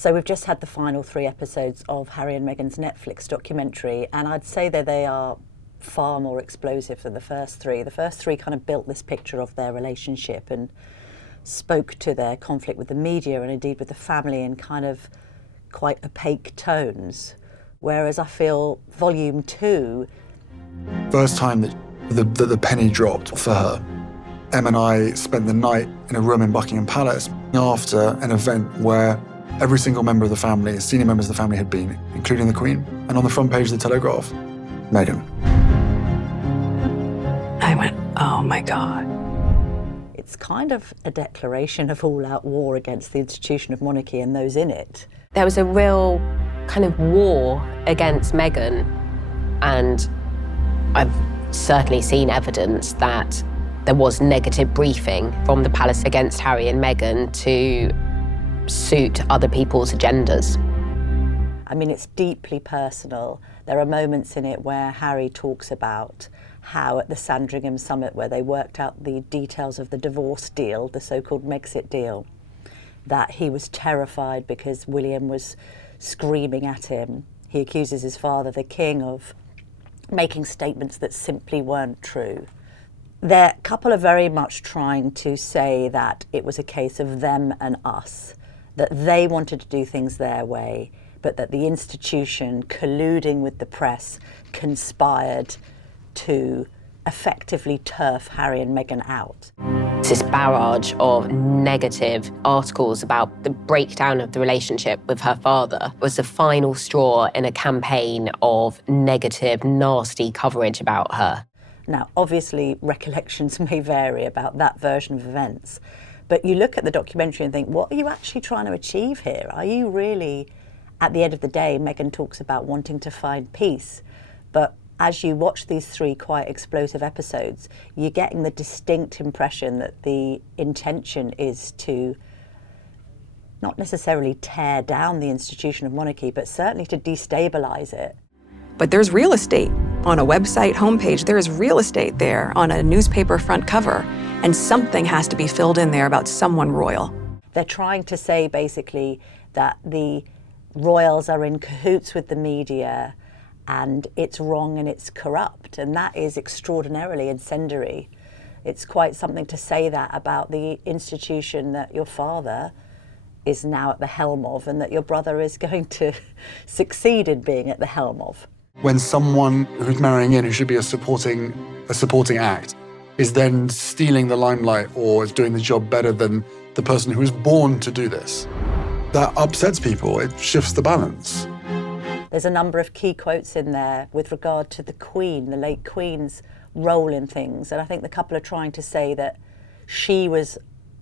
So we've just had the final 3 episodes of Harry and Meghan's Netflix documentary, and I'd say that they are far more explosive than the first 3. The first 3 kind of built this picture of their relationship and spoke to their conflict with the media and indeed with the family in kind of quite opaque tones. Whereas I feel volume 2... First time that the penny dropped for her, Em and I spent the night in a room in Buckingham Palace after an event where every single member of the family, senior members of the family had been, including the Queen. And on the front page of the Telegraph, Meghan. I went, oh my God. It's kind of a declaration of all-out war against the institution of monarchy and those in it. There was a real kind of war against Meghan, and I've certainly seen evidence that there was negative briefing from the palace against Harry and Meghan to suit other people's agendas. I mean, it's deeply personal. There are moments in it where Harry talks about how at the Sandringham summit, where they worked out the details of the divorce deal, the so-called Megxit deal, that he was terrified because William was screaming at him. He accuses his father, the king, of making statements that simply weren't true. The couple are very much trying to say that it was a case of them and us, that they wanted to do things their way, but that the institution, colluding with the press, conspired to effectively turf Harry and Meghan out. This barrage of negative articles about the breakdown of the relationship with her father was the final straw in a campaign of negative, nasty coverage about her. Now, obviously, recollections may vary about that version of events, but you look at the documentary and think, what are you actually trying to achieve here? Are you really, at the end of the day, Meghan talks about wanting to find peace, but as you watch these 3 quite explosive episodes, you're getting the distinct impression that the intention is to not necessarily tear down the institution of monarchy, but certainly to destabilize it. But there's real estate on a website homepage. There is real estate there on a newspaper front cover, and something has to be filled in there about someone royal. They're trying to say basically that the royals are in cahoots with the media and it's wrong and it's corrupt, and that is extraordinarily incendiary. It's quite something to say that about the institution that your father is now at the helm of and that your brother is going to succeed in being at the helm of. When someone who's marrying in, who should be a supporting act, is then stealing the limelight or is doing the job better than the person who was born to do this, that upsets people. It shifts the balance. There's a number of key quotes in there with regard to the Queen, the late Queen's role in things. And I think the couple are trying to say that she was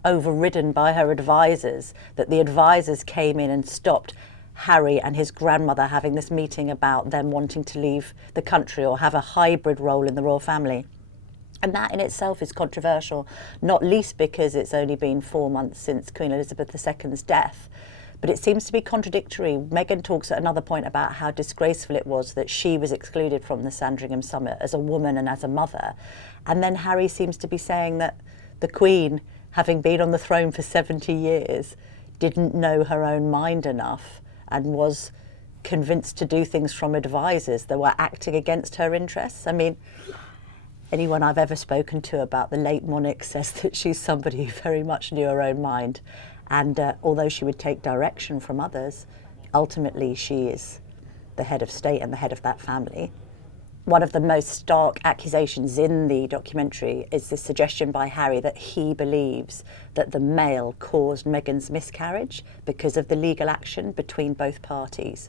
overridden by her advisors, that the advisors came in and stopped Harry and his grandmother having this meeting about them wanting to leave the country or have a hybrid role in the royal family. And that in itself is controversial, not least because it's only been 4 months since Queen Elizabeth II's death. But it seems to be contradictory. Meghan talks at another point about how disgraceful it was that she was excluded from the Sandringham summit as a woman and as a mother. And then Harry seems to be saying that the Queen, having been on the throne for 70 years, didn't know her own mind enough and was convinced to do things from advisors that were acting against her interests. I mean, anyone I've ever spoken to about the late monarch says that she's somebody who very much knew her own mind. And although she would take direction from others, ultimately she is the head of state and the head of that family. One of the most stark accusations in the documentary is the suggestion by Harry that he believes that the Mail caused Meghan's miscarriage because of the legal action between both parties.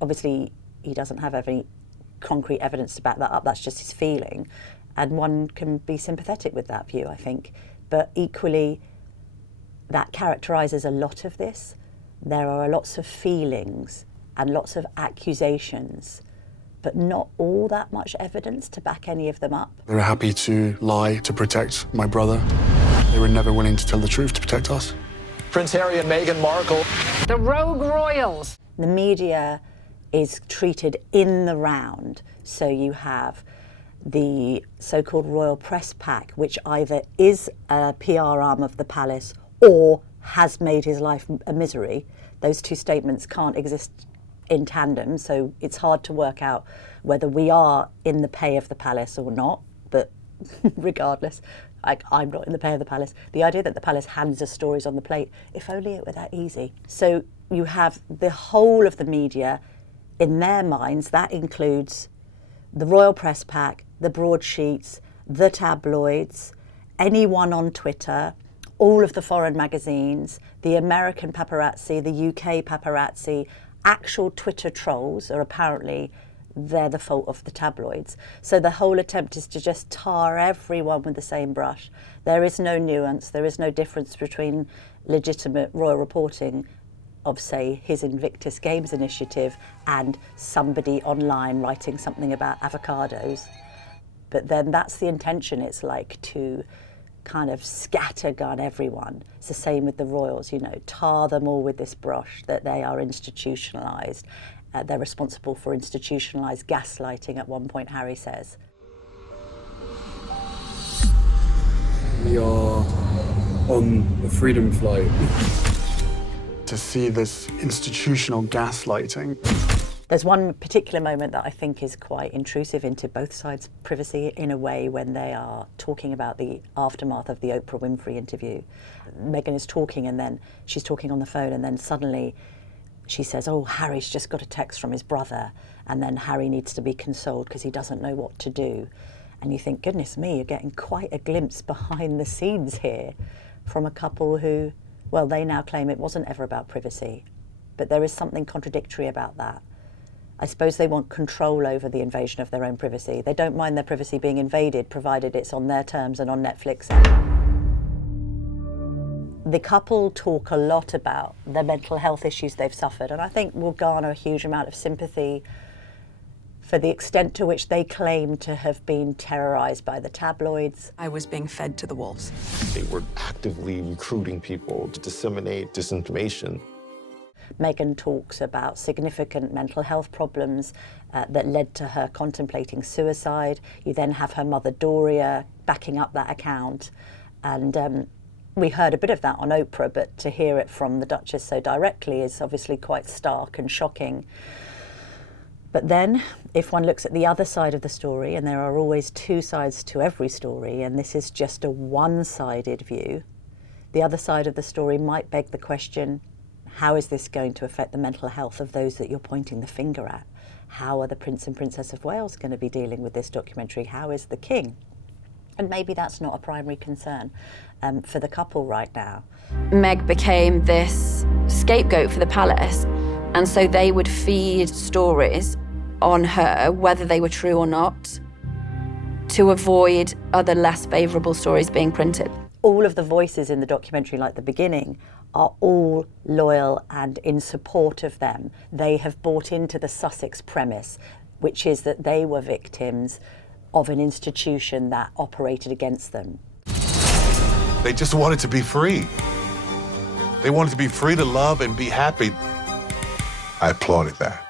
Obviously, he doesn't have any concrete evidence to back that up. That's just his feeling. And one can be sympathetic with that view, I think. But equally, that characterises a lot of this. There are lots of feelings and lots of accusations, but not all that much evidence to back any of them up. They were happy to lie to protect my brother. They were never willing to tell the truth to protect us. Prince Harry and Meghan Markle. The rogue royals. The media is treated in the round. So you have the so-called royal press pack, which either is a PR arm of the palace or has made his life a misery. Those two statements can't exist in tandem, so it's hard to work out whether we are in the pay of the palace or not. But regardless, I'm not in the pay of the palace. The idea that the palace hands us stories on the plate, if only it were that easy. So you have the whole of the media in their minds. That includes the royal press pack, the broadsheets, the tabloids, anyone on Twitter, all of the foreign magazines, the American paparazzi, the UK paparazzi. Actual Twitter trolls are apparently, they're the fault of the tabloids. So the whole attempt is to just tar everyone with the same brush. There is no nuance, there is no difference between legitimate royal reporting of, say, his Invictus Games initiative and somebody online writing something about avocados. But then that's the intention. It's like to kind of scattergun everyone. It's the same with the royals, you know, tar them all with this brush, that they are institutionalised. They're responsible for institutionalised gaslighting, at one point Harry says. We are on a freedom flight. To see this institutional gaslighting. There's one particular moment that I think is quite intrusive into both sides' privacy in a way, when they are talking about the aftermath of the Oprah Winfrey interview. Meghan is talking, and then she's talking on the phone, and then suddenly she says, oh, Harry's just got a text from his brother, and then Harry needs to be consoled because he doesn't know what to do. And you think, goodness me, you're getting quite a glimpse behind the scenes here from a couple who, well, they now claim it wasn't ever about privacy. But there is something contradictory about that. I suppose they want control over the invasion of their own privacy. They don't mind their privacy being invaded, provided it's on their terms and on Netflix. The couple talk a lot about the mental health issues they've suffered, and I think will garner a huge amount of sympathy for the extent to which they claim to have been terrorised by the tabloids. I was being fed to the wolves. They were actively recruiting people to disseminate disinformation. Meghan talks about significant mental health problems that led to her contemplating suicide. You then have her mother Doria backing up that account. And we heard a bit of that on Oprah, but to hear it from the Duchess so directly is obviously quite stark and shocking. But then, if one looks at the other side of the story, and there are always two sides to every story, and this is just a one-sided view, the other side of the story might beg the question, how is this going to affect the mental health of those that you're pointing the finger at? How are the Prince and Princess of Wales going to be dealing with this documentary? How is the King? And maybe that's not a primary concern for the couple right now. Meg became this scapegoat for the palace, and so they would feed stories on her, whether they were true or not, to avoid other less favourable stories being printed. All of the voices in the documentary, like the beginning, are all loyal and in support of them. They have bought into the Sussex premise, which is that they were victims of an institution that operated against them. They just wanted to be free. They wanted to be free to love and be happy. I applauded that.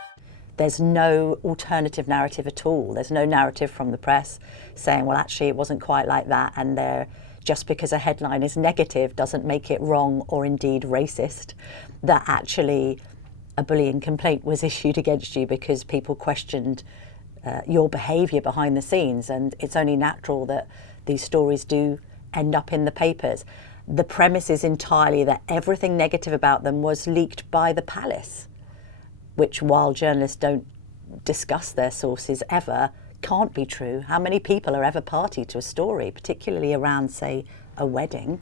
There's no alternative narrative at all. There's no narrative from the press saying, well, actually, it wasn't quite like that, and just because a headline is negative doesn't make it wrong or indeed racist, that actually a bullying complaint was issued against you because people questioned your behaviour behind the scenes, and it's only natural that these stories do end up in the papers. The premise is entirely that everything negative about them was leaked by the palace, which, while journalists don't discuss their sources ever, can't be true. How many people are ever party to a story, particularly around, say, a wedding?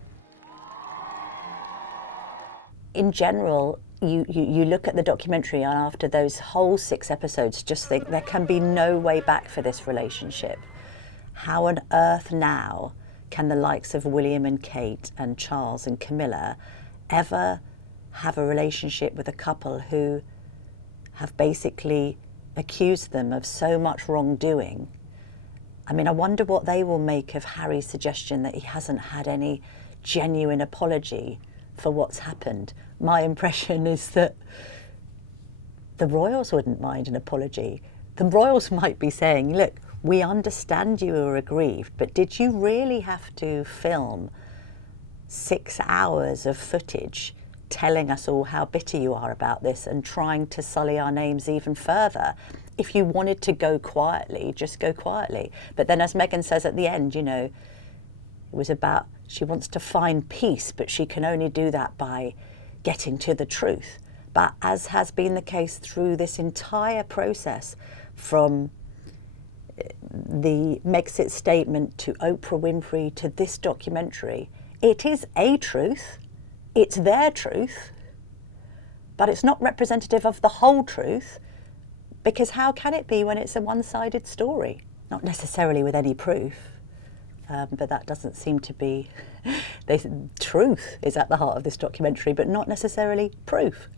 In general, you look at the documentary, and after those whole 6 episodes, just think there can be no way back for this relationship. How on earth now can the likes of William and Kate and Charles and Camilla ever have a relationship with a couple who have basically accused them of so much wrongdoing? I mean, I wonder what they will make of Harry's suggestion that he hasn't had any genuine apology for what's happened. My impression is that the royals wouldn't mind an apology. The royals might be saying, look, we understand you were aggrieved, but did you really have to film 6 hours of footage telling us all how bitter you are about this and trying to sully our names even further. If you wanted to go quietly, just go quietly. But then, as Meghan says at the end, you know, it was about, she wants to find peace, but she can only do that by getting to the truth. But as has been the case through this entire process, from the Megxit statement to Oprah Winfrey to this documentary, it is a truth, it's their truth, but it's not representative of the whole truth, because how can it be when it's a one-sided story? Not necessarily with any proof, but that doesn't seem to be, truth is at the heart of this documentary, but not necessarily proof.